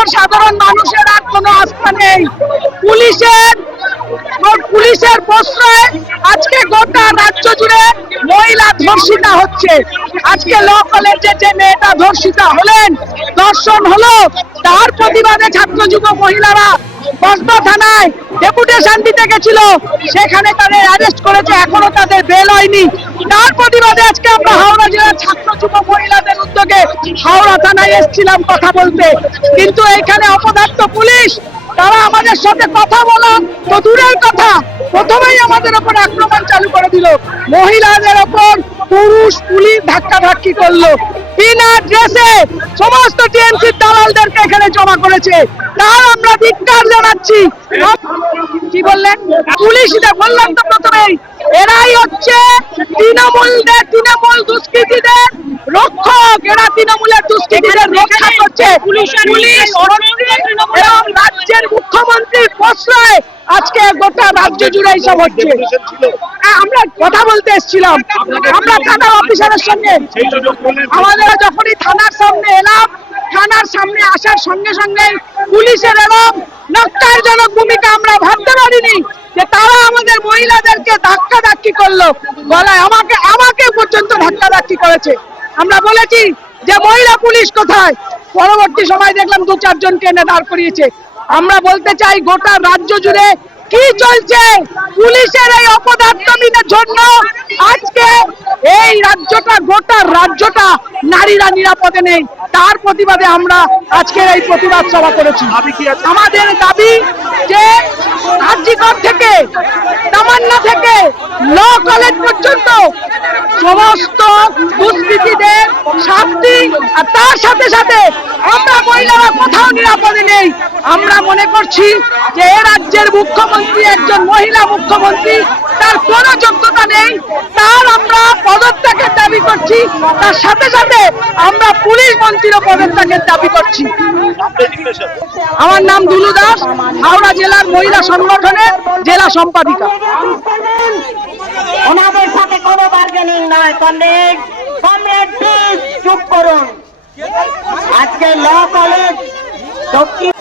ওপর সাধারণ মানুষের আর কোনো আস্থা নেই। পুলিশের প্রশ্রয়ে আজকে গোটা রাজ্য জুড়ে মহিলা ধর্ষিতা হচ্ছে। আজকে ল কলেজে যে মেয়েটা ধর্ষিতা হলেন, ধর্ষণ হলো, তার প্রতিবাদে ছাত্র যুব মহিলারা কসবা থানায় ডেপুটেশন দিতে গেছিল, সেখানে তাদের অ্যারেস্ট করেছে, এখনো তাদের বেল হয়নি। তার প্রতিবাদে আজকে আমরা হাওড়া জেলার ছাত্র যুব মহিলাদের উদ্যোগে হাওড়া থানায় এসেছিলাম কথা বলতে, কিন্তু এখানে অপদার্থ পুলিশ তারা আমাদের সাথে কথা বলা তো দূরের কথা, প্রথমেই আমাদের উপর আক্রমণ চালু করে দিল। মহিলাদের ওপর পুরুষ পুলিশ ধাক্কাধাক্কি করলো, বিনা ড্রেসে সমস্ত টিএমসি দালালদেরকে এখানে জমা করেছে, তার আমরা ধিক্কার জানাচ্ছি। কি বললেন পুলিশদের? বললাম তো প্রথমেই, এরাই হচ্ছে তৃণমূল দুষ্কৃতীদের রক্ষক, এরা তৃণমূলের দুষ্কৃতীদের রক্ষা করছে। পুলিশ এবং রাজ্যের মুখ্যমন্ত্রীর প্রশ্রয়ে আজকে গোটা রাজ্য জুড়ে এইসব হচ্ছে। আমরা কথা বলতে এসেছিলাম, আমরা থানা অফিসারের সঙ্গে, আমাদের যখনই থানার সামনে এলাম, থানার সামনে আসার সঙ্গে সঙ্গে পুলিশের এবং নক্কারজনক ভূমিকা আমরা ভাবতে পারিনি যে তারা আমাদের মহিলাদেরকে ধাক্কাধাক্কি করলো, গলায় আমাকে পর্যন্ত ধাক্কাধাক্কি করেছে। আমরা বলেছি যে মহিলা পুলিশ কোথায়, পরবর্তী সময় দেখলাম 2-4 জনকে এনে দাঁড় করিয়েছে। আমরা বলতে চাই গোটা রাজ্য জুড়ে কি চলছে, পুলিশের এই অপদার্থতার জন্য আজকে এই রাজ্যটা, গোটা রাজ্যটা নারীরা নিরাপদে নেই। তার প্রতিবাদে আমরা আজকের এই প্রতিবাদ সভা করেছি। আমাদের দাবি যে আরজিকর থেকে তামান্না থেকে ল কলেজ পর্যন্ত সমস্ত দুষ্কৃতীদের শাস্তি, আর তার সাথে সাথে আমরা মহিলারা কোথাও নিরাপদে নেই। আমরা মনে করছি যে এ রাজ্যের মুখ্যমন্ত্রী একজন মহিলা মুখ্যমন্ত্রী, তার কোনো যোগ্যতা নেই, তার আমরা পদত্যাগের দাবি করছি। তার সাথে সাথে আমরা পুলিশ মন্ত্রীরও পদত্যাগের দাবি করছি। আমার নাম দুলু দাস, হাওড়া জেলার মহিলা সংগঠনের জেলা সম্পাদিকা। ওনাদের সাথে কোনো বার্গেনিং নয়। কমরেড প্লিজ চুপ করুন। আজকে ল কলেজ দক্ষিণ